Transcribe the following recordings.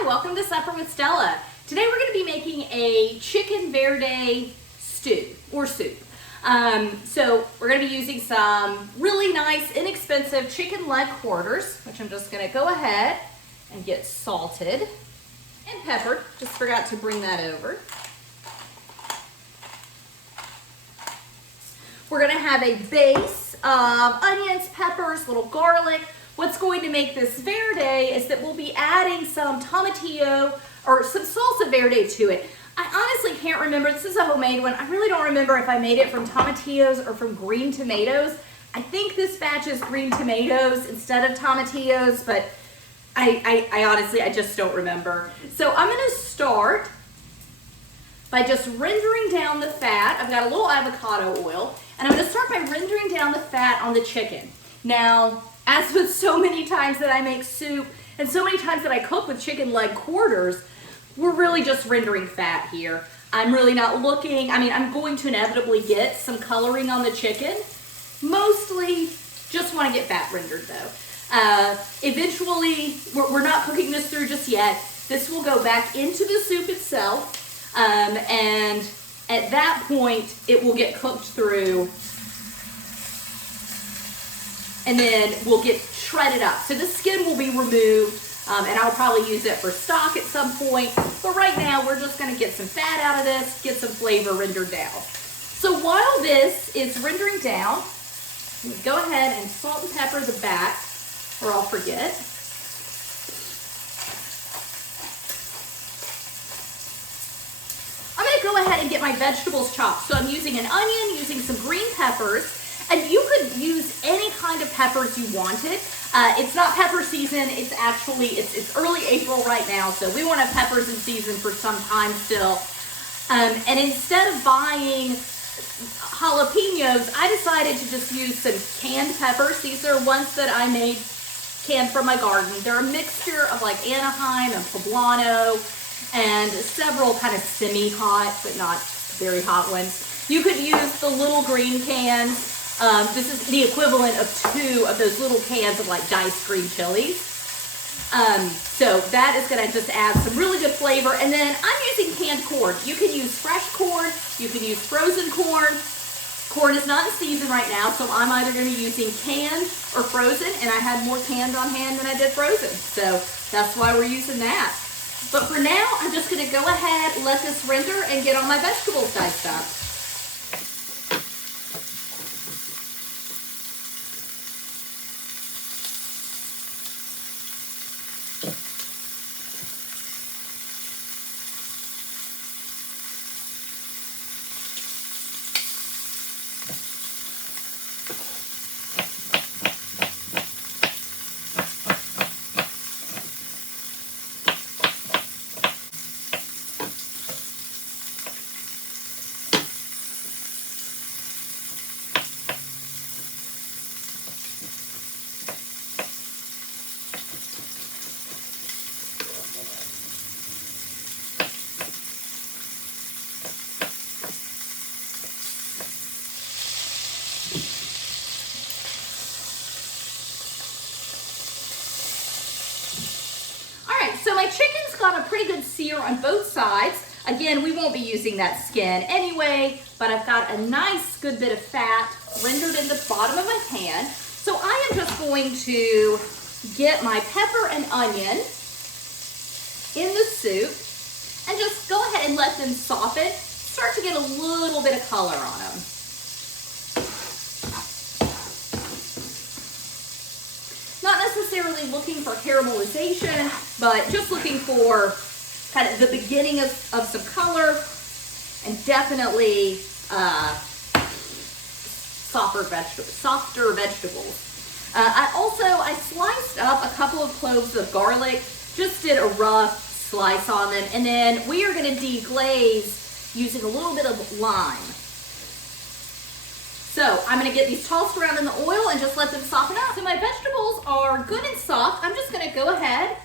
Hi, welcome to Supper with Stella. Today we're going to be making a chicken verde stew or soup. So we're going to be using some really nice, inexpensive chicken leg quarters, which I'm just going to go ahead and get salted and peppered. Just forgot to bring that over. We're going to have a base of onions, peppers, little garlic. What's going to make this verde is that we'll be adding some tomatillo or some salsa verde to it. I honestly can't remember. This is a homemade one. I really don't remember if I made it from tomatillos or from green tomatoes. I think this batch is green tomatoes instead of tomatillos, but I honestly, I just don't remember. So I'm going to start by just rendering down the fat. I've got a little avocado oil, and I'm going to start by rendering down the fat on the chicken. Now, as with so many times that I make soup and so many times that I cook with chicken leg quarters, we're really just rendering fat here. I'm really not looking, I'm going to inevitably get some coloring on the chicken. Mostly just want to get fat rendered though. Eventually, we're not cooking this through just yet. This will go back into the soup itself, and at that point, it will get cooked through, and then we'll get shredded up. So the skin will be removed, and I'll probably use it for stock at some point. But right now, we're just gonna get some fat out of this, get some flavor rendered down. So while this is rendering down, go ahead and salt and pepper the back, or I'll forget. I'm gonna go ahead and get my vegetables chopped. So I'm using an onion, using some green peppers, and you could use any kind of peppers you wanted. It's not pepper season, it's early April right now, so we want to have peppers in season for some time still. And instead of buying jalapenos, I decided to just use some canned peppers. These are ones that I made canned from my garden. They're a mixture of like Anaheim and poblano and several kind of semi-hot, but not very hot ones. You could use the little green cans. This is the equivalent of 2 of those little cans of like diced green chilies. So that is gonna just add some really good flavor. And then I'm using canned corn. You can use fresh corn, you can use frozen corn. Corn is not in season right now, so I'm either gonna be using canned or frozen, and I had more canned on hand than I did frozen. So that's why we're using that. But for now, I'm just gonna go ahead, let this render, and get all my vegetables diced up. So my chicken's got a pretty good sear on both sides. Again, we won't be using that skin anyway, but I've got a nice good bit of fat rendered in the bottom of my pan. So I am just going to get my pepper and onion in the soup and just go ahead and let them soften, start to get a little bit of color on them. Not necessarily looking for caramelization, but just looking for kind of the beginning of some color, and definitely softer vegetables. I sliced up a couple of cloves of garlic, just did a rough slice on them, and then we are going to deglaze using a little bit of lime. So I'm going to get these tossed around in the oil and just let them soften up. So my vegetables are good and soft. I'm just going to go ahead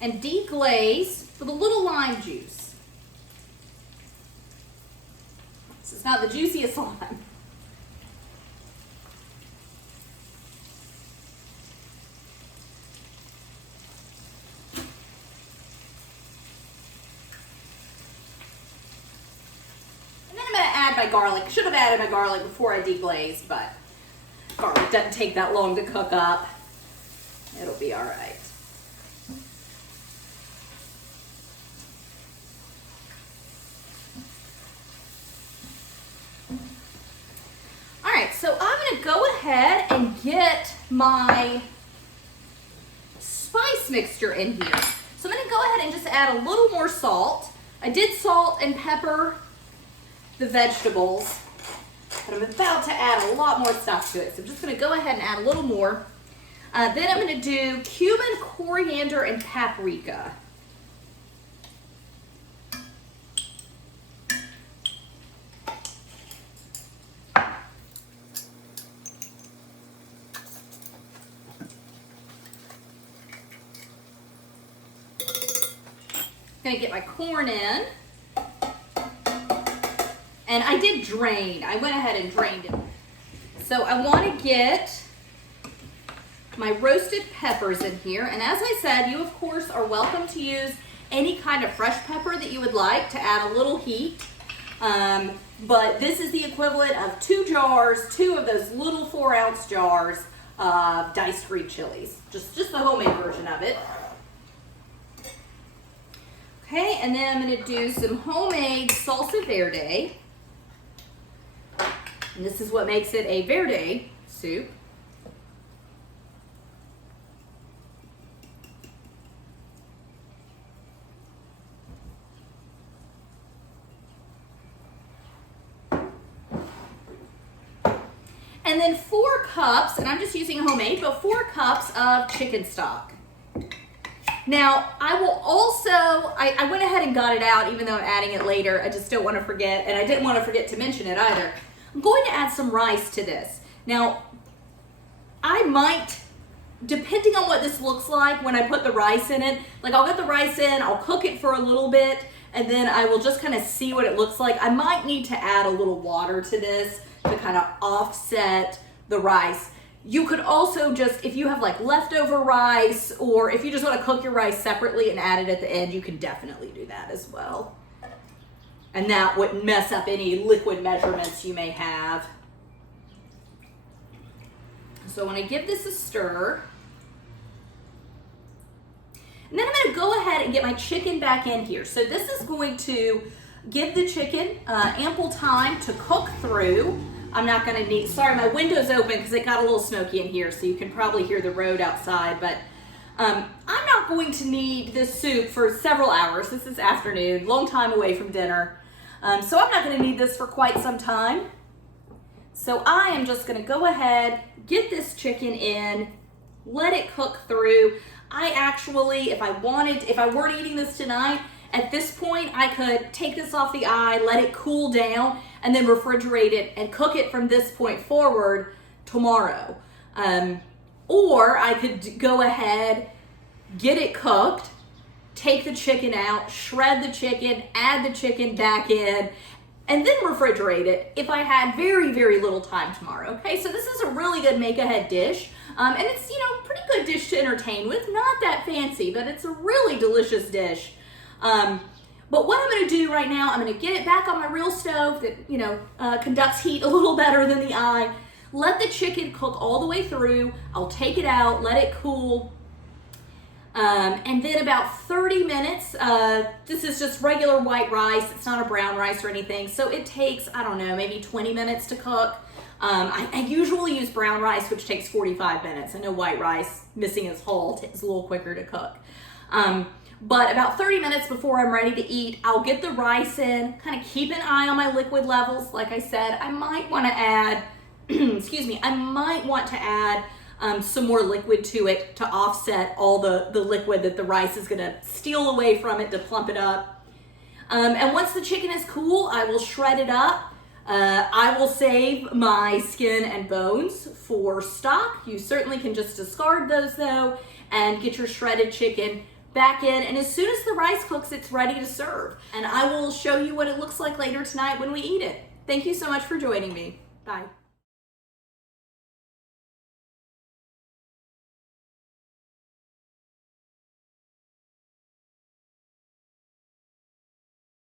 and deglaze with a little lime juice. This is not the juiciest lime. add my garlic. Should have added my garlic before I deglazed, but garlic doesn't take that long to cook up. It'll be all right. All right, so I'm gonna go ahead and get my spice mixture in here. So I'm gonna go ahead and just add a little more salt. I did salt and pepper the vegetables, but I'm about to add a lot more stuff to it. So I'm just gonna go ahead and add a little more. Then I'm gonna do cumin, coriander, and paprika. Gonna get my corn in. And I did drain. I went ahead and drained it. So I want to get my roasted peppers in here. And as I said, you of course are welcome to use any kind of fresh pepper that you would like to add a little heat. But this is the equivalent of 2 jars, 2 of those little 4-ounce jars of diced green chilies. Just the homemade version of it. Okay, and then I'm going to do some homemade salsa verde. And this is what makes it a verde soup. And then 4 cups, and I'm just using homemade, but 4 cups of chicken stock. Now, I will also, I went ahead and got it out, even though I'm adding it later. I just don't want to forget, and I didn't want to forget to mention it either. I'm going to add some rice to this. Now, I might, depending on what this looks like when I put the rice in it, like I'll get the rice in, I'll cook it for a little bit, and then I will just kind of see what it looks like. I might need to add a little water to this to kind of offset the rice. You could also just, if you have like leftover rice, or if you just want to cook your rice separately and add it at the end, you can definitely do that as well. And that wouldn't mess up any liquid measurements you may have. So when I give this a stir, and then I'm going to go ahead and get my chicken back in here. So this is going to give the chicken ample time to cook through. I'm not going to need, sorry, my window's open because it got a little smoky in here, so you can probably hear the road outside, but I'm not going to need this soup for several hours. This is afternoon, long time away from dinner. So I'm not going to need this for quite some time. So I am just going to go ahead, get this chicken in, let it cook through. I actually, if I weren't eating this tonight, at this point, I could take this off the eye, let it cool down, and then refrigerate it and cook it from this point forward tomorrow. Or I could go ahead, get it cooked, take the chicken out, shred the chicken, add the chicken back in, and then refrigerate it if I had very, very little time tomorrow. Okay, so this is a really good make-ahead dish. And it's, you know, pretty good dish to entertain with. Not that fancy, but it's a really delicious dish. But what I'm going to do right now, I'm going to get it back on my real stove that, you know, conducts heat a little better than the eye. Let the chicken cook all the way through. I'll take it out, let it cool. And then about 30 minutes, this is just regular white rice. It's not a brown rice or anything. So it takes, I don't know, maybe 20 minutes to cook. I usually use brown rice, which takes 45 minutes. I know white rice, missing its hull, is a little quicker to cook. But about 30 minutes before I'm ready to eat, I'll get the rice in, kind of keep an eye on my liquid levels. Like I said, I might want to add, excuse me, I might want to add some more liquid to it to offset all the liquid that the rice is going to steal away from it to plump it up. And once the chicken is cool, I will shred it up. I will save my skin and bones for stock. You certainly can just discard those though and get your shredded chicken back in, and as soon as the rice cooks, it's ready to serve. And I will show you what it looks like later tonight when we eat it. Thank you so much for joining me. Bye.